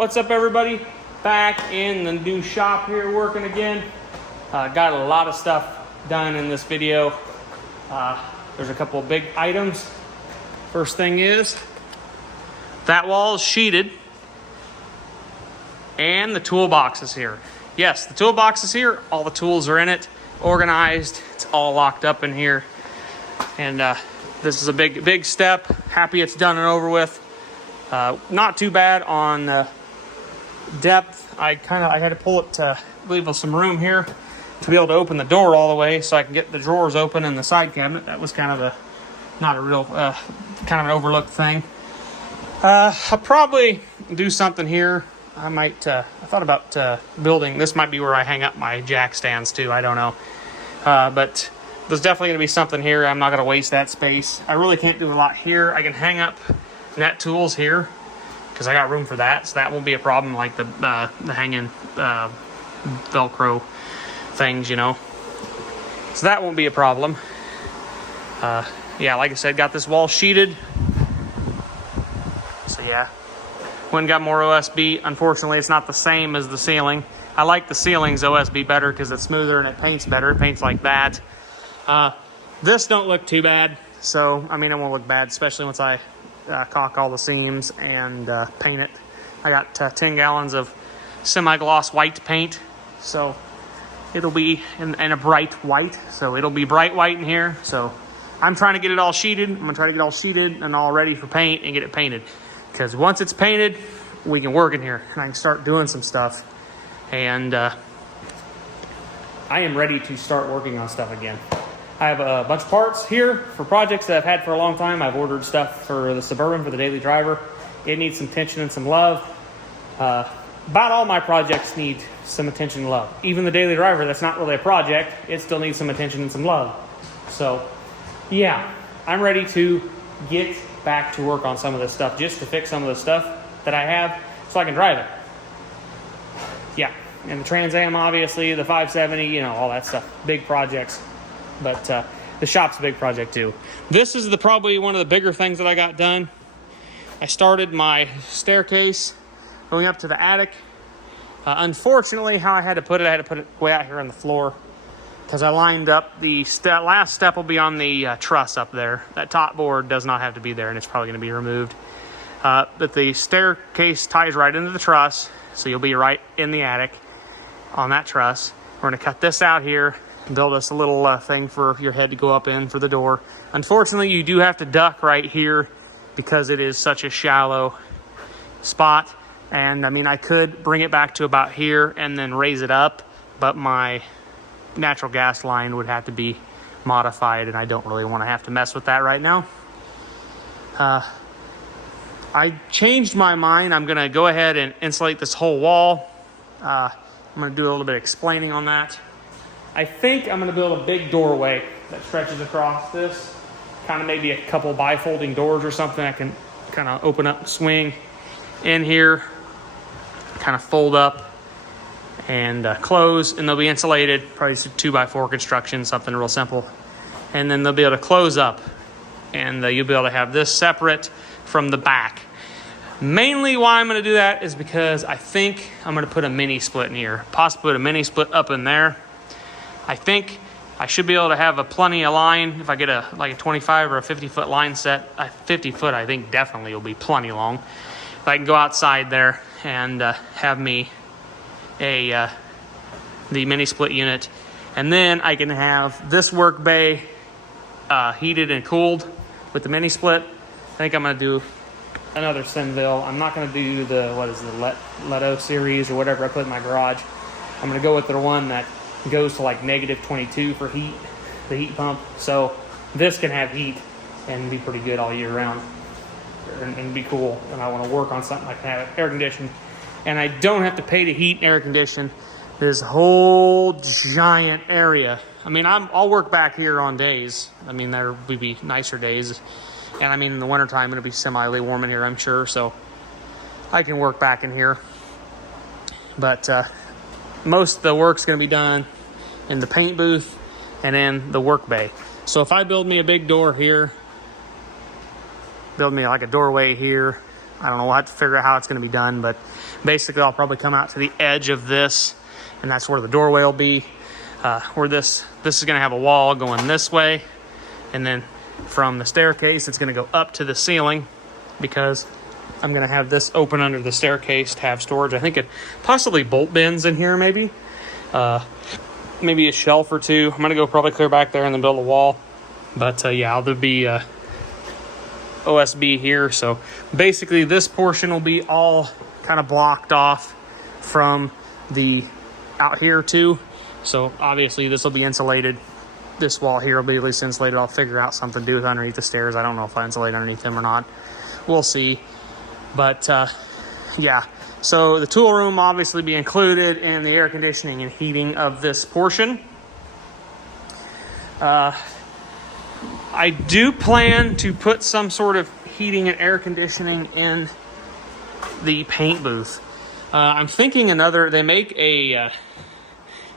What's up, everybody? Back in the new shop here working again. Got a lot of stuff done in this video. There's a couple of big items. First thing is that wall is sheeted and the toolbox is here. Yes, the toolbox is here. All the tools are in it, organized. It's all locked up in here. And this is a big step. Happy it's done and over with. Not too bad on depth. I had to pull it to leave some room here to be able to open the door all the way so I can get the drawers open in the side cabinet. That was kind of not a real, kind of an overlooked thing. I'll probably do something here. I thought about building, this might be where I hang up my jack stands too, I don't know. But there's definitely going to be something here. I'm not going to waste that space. I really can't do a lot here. I can hang up net tools here because I got room for that, so that won't be a problem, like the hanging Velcro things, you know. So that won't be a problem. Yeah, like I said, got this wall sheeted. So yeah, went and got more OSB. Unfortunately, it's not the same as the ceiling. I like the ceiling's OSB better because it's smoother and it paints better. It paints like that. This don't look too bad. So, I mean, it won't look bad, especially once I caulk all the seams and paint it. I got 10 gallons of semi-gloss white paint. So, it'll be in a bright white. So, it'll be bright white in here. So, I'm trying to get it all sheeted. I'm going to try to get it all sheeted and all ready for paint and get it painted. Because once it's painted, we can work in here. And I can start doing some stuff. And I am ready to start working on stuff again. I have a bunch of parts here for projects that I've had for a long time. I've ordered stuff for the Suburban, for the daily driver. It needs some attention and some love. About all my projects need some attention and love. Even the daily driver, that's not really a project, it still needs some attention and some love. So, yeah, I'm ready to get back to work on some of this stuff, just to fix some of the stuff that I have so I can drive it. Yeah, and the Trans Am, obviously, the 570, you know, all that stuff. Big projects. But the shop's a big project too. This is probably one of the bigger things that I got done. I started my staircase going up to the attic. Unfortunately, how I had to put it way out here on the floor because I lined up the last step will be on the truss up there. That top board does not have to be there, and it's probably going to be removed. But the staircase ties right into the truss, so you'll be right in the attic on that truss. We're going to cut this out here. Build us a little thing for your head to go up in for the door. Unfortunately, you do have to duck right here because it is such a shallow spot. And I mean, I could bring it back to about here and then raise it up, but my natural gas line would have to be modified, and I don't really want to have to mess with that right now. I changed my mind. I'm going to go ahead and insulate this whole wall. I'm going to do a little bit of explaining on that. I think I'm going to build a big doorway that stretches across this. Kind of maybe a couple bifolding doors or something. I can kind of open up, swing in here, kind of fold up and close, and they'll be insulated. Probably just a 2x4 construction, something real simple. And then they'll be able to close up, and you'll be able to have this separate from the back. Mainly why I'm going to do that is because I think I'm going to put a mini split in here. Possibly put a mini split up in there. I think I should be able to have plenty of line if I get a 25 or a 50 foot line set. 50 foot I think definitely will be plenty long. If I can go outside there and have me the mini split unit, and then I can have this work bay heated and cooled with the mini split. I think I'm going to do another Senville. I'm not going to do the Leto series or whatever I put in my garage. I'm going to go with the one that goes to like -22 for heat, the heat pump. So this can have heat and be pretty good all year round and be cool. And I want to work on something like that, air conditioned. And I don't have to pay to heat and air condition this whole giant area. I mean, I'll work back here on days. I mean, there would be nicer days. And I mean, in the wintertime, it'll be semi-ly warm in here, I'm sure. So I can work back in here. But most of the work's going to be done in the paint booth and in the work bay. So if I build me a big door here, build me like a doorway here, I don't know. We'll have to figure out how it's going to be done, but basically I'll probably come out to the edge of this, and that's where the doorway will be. Where this is going to have a wall going this way, and then from the staircase it's going to go up to the ceiling, because I'm going to have this open under the staircase to have storage. I think it possibly bolt bins in here, maybe a shelf or two. I'm going to go probably clear back there and then build a wall. But yeah, there'll be OSB here. So basically this portion will be all kind of blocked off from the out here too. So obviously this will be insulated. This wall here will be at least insulated. I'll figure out something to do with underneath the stairs. I don't know if I insulate underneath them or not. We'll see. But yeah, so the tool room will obviously be included in the air conditioning and heating of this portion. I do plan to put some sort of heating and air conditioning in the paint booth. I'm thinking they make a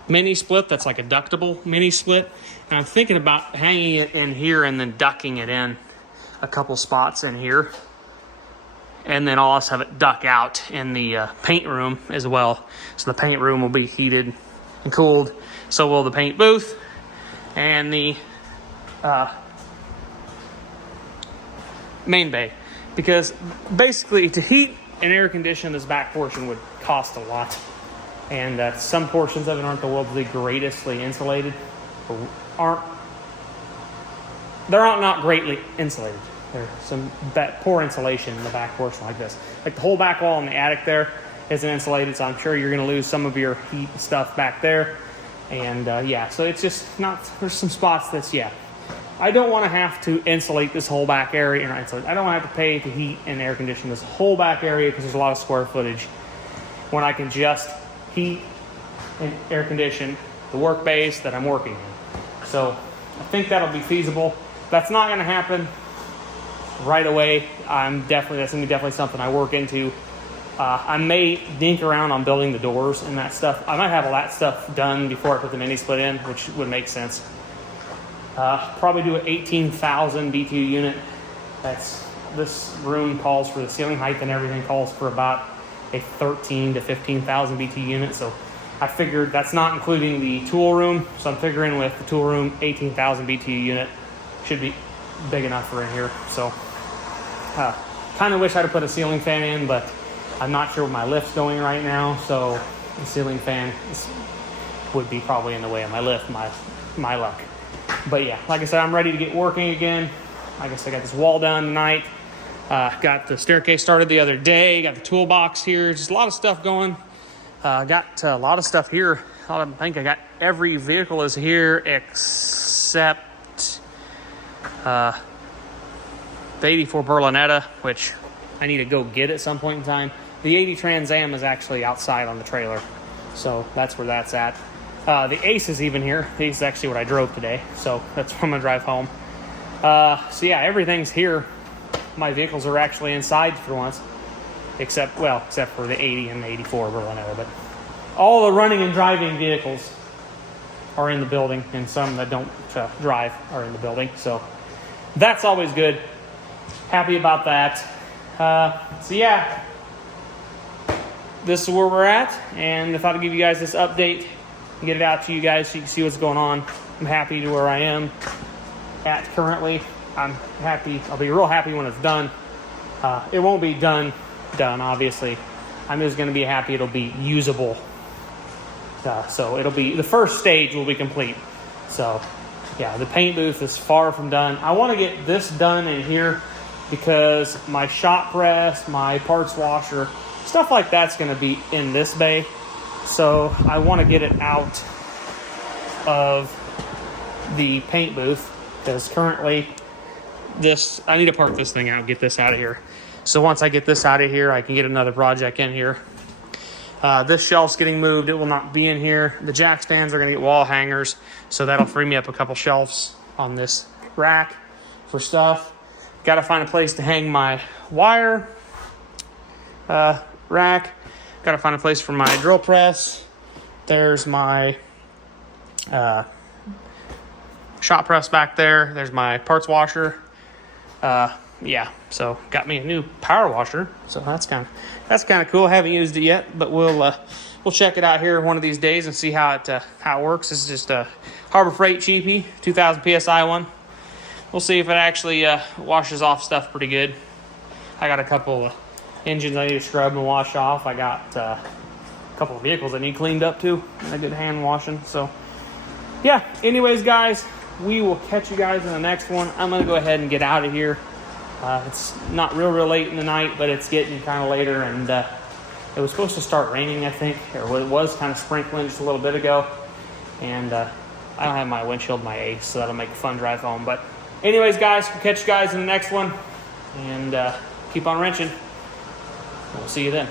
mini split that's like a ductable mini split. And I'm thinking about hanging it in here and then ducking it in a couple spots in here. And then I'll also have it duck out in the paint room as well. So the paint room will be heated and cooled. So will the paint booth and the main bay. Because basically to heat and air condition this back portion would cost a lot. And some portions of it aren't the world's greatestly insulated. They're not greatly insulated. There's some poor insulation in the back portion like this. Like the whole back wall in the attic there isn't insulated, so I'm sure you're going to lose some of your heat and stuff back there. And yeah, so it's just not, there's some spots that's, yeah. I don't want to have to insulate this whole back area. I don't want to have to pay to heat and air condition this whole back area because there's a lot of square footage when I can just heat and air condition the work base that I'm working in. So I think that'll be feasible. That's not going to happen right away. That's going to be definitely something I work into. I may dink around on building the doors and that stuff. I might have all that stuff done before I put the mini split in, which would make sense. Probably do an 18,000 BTU unit. This room calls for the ceiling height and everything calls for about a 13 to 15,000 BTU unit. So I figured that's not including the tool room. So I'm figuring with the tool room, 18,000 BTU unit should be big enough for in here. So kind of wish I'd have put a ceiling fan in, but I'm not sure where my lift's going right now. So the ceiling fan would be probably in the way of my lift, my luck. But yeah, like I said, I'm ready to get working again. I guess I got this wall done tonight. Got the staircase started the other day. Got the toolbox here. Just a lot of stuff going. Got a lot of stuff here. I think I got every vehicle is here except the 84 Berlinetta, which I need to go get at some point in time. The 80 Trans Am is actually outside on the trailer. So that's where that's at. The Ace is even here. The Ace is actually what I drove today. So that's where I'm going to drive home. So yeah, everything's here. My vehicles are actually inside for once. Except for the 80 and the 84 Berlinetta. But all the running and driving vehicles are in the building. And some that don't drive are in the building. So that's always good. Happy about that. So yeah, this is where we're at. And I thought I'd give you guys this update. Get it out to you guys so you can see what's going on. I'm happy to where I am at currently. I'm happy. I'll be real happy when it's done. It won't be done obviously. I'm just going to be happy it'll be usable. So it'll be, the first stage will be complete. So yeah, the paint booth is far from done. I want to get this done in here because my shop press, my parts washer, stuff like that's going to be in this bay. So I want to get it out of the paint booth because currently I need to park this thing out, get this out of here. So once I get this out of here, I can get another project in here. This shelf's getting moved. It will not be in here. The jack stands are going to get wall hangers. So that'll free me up a couple shelves on this rack for stuff. Got to find a place to hang my wire rack. Got to find a place for my drill press. There's my shop press back there. There's my parts washer. yeah, so got me a new power washer. So that's kind of cool. I haven't used it yet, but we'll check it out here one of these days and see how it works. This is just a Harbor Freight cheapie, 2,000 psi one. We'll see if it actually washes off stuff pretty good. I got a couple of engines I need to scrub and wash off. I got a couple of vehicles I need cleaned up too, and a good hand washing. So yeah, anyways guys, we will catch you guys in the next one. I'm gonna go ahead and get out of here. It's not real late in the night, but it's getting kind of later, and it was supposed to start raining, I think, or it was kind of sprinkling just a little bit ago. And I don't have my windshield in my Ace, so that'll make a fun drive home. But anyways guys, we'll catch you guys in the next one, and keep on wrenching. We'll see you then.